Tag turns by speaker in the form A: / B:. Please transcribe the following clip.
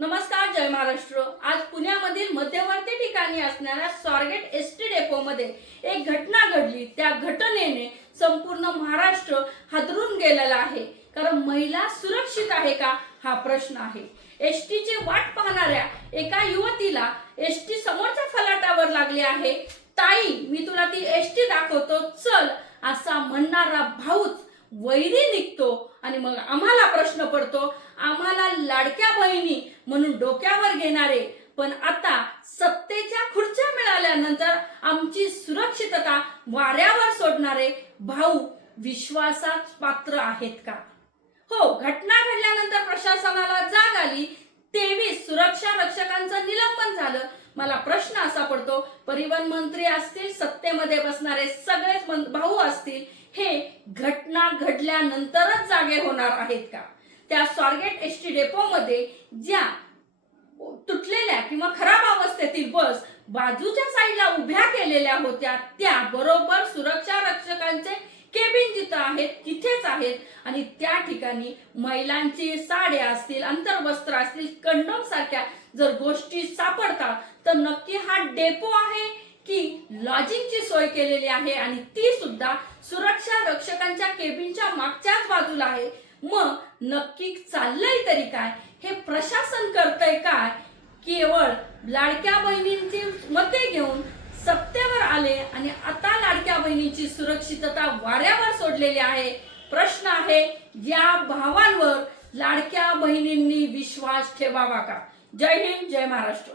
A: नमस्कार जय महाराष्ट्र. आज पुण्यामधील मध्यवर्ती ठिकाणी असणाऱ्या स्वारगेट एस टी डेपो मध्ये एक घटना घडली. त्या घटनेने संपूर्ण महाराष्ट्र हादरून गेलेला आहे. कारण महिला सुरक्षित आहे का? हा प्रश्न आहे. एस ची वाट पाहणाऱ्या एका युवतीला एस टी समोरच्या फलाटावर लागली आहे. ताई मी तुला ती एस टी दाखवतो. चल असा म्हणणारा भाऊच वैरी निघतो आणि मग आम्हाला प्रश्न पडतो आम्हाला लाडक्या बहिणी म्हणून डोक्यावर घेणारे. पण आता सत्तेच्या खुर्च्या मिळाल्यानंतर आमची सुरक्षितता वाऱ्यावर सोडणारे भाऊ विश्वासात पात्र आहेत का? हो घटना घडल्यानंतर प्रशासनाला जाग आली तेवीस सुरक्षा रक्षकांचं निलंबन झालं. मला प्रश्न असा पडतो परिवहन मंत्री असतील सत्तेमध्ये बसणारे सगळेच भाऊ असतील हे घटना घडल्यानंतरच जागे होणार आहेत का? त्या स्वारगेट एस टी डेपो मध्ये ज्या तुटलेल्या किंवा खराब अवस्थेतील बस बाजूच्या साईडला उभ्या केलेल्या होत्या त्या बरोबर सुरक्षा रक्षकांचे केबिन जिथं आहेत तिथेच आहेत. आणि त्या ठिकाणी महिलांची साड्या असतील अंतर्वस्त्र असतील कंडोम सारख्या जर गोष्टी सापडतात तर नक्की हा डेपो आहे लॉजिंगची सोय केलेली आहे आणि ती सुद्धा सुरक्षा रक्षकांच्या केबिनच्या मागच्याच बाजूला आहे. मग नक्की चाललंय तरी काय? हे प्रशासन करतंय काय? केवळ लाडक्या बहिणींची मते घेऊन सत्तेवर आले आणि आता लाडक्या बहिणीची सुरक्षितता वाऱ्यावर सोडलेली आहे. प्रश्न आहे या भावांवर लाडक्या बहिणींनी विश्वास ठेवावा का? जय हिंद जय महाराष्ट्र.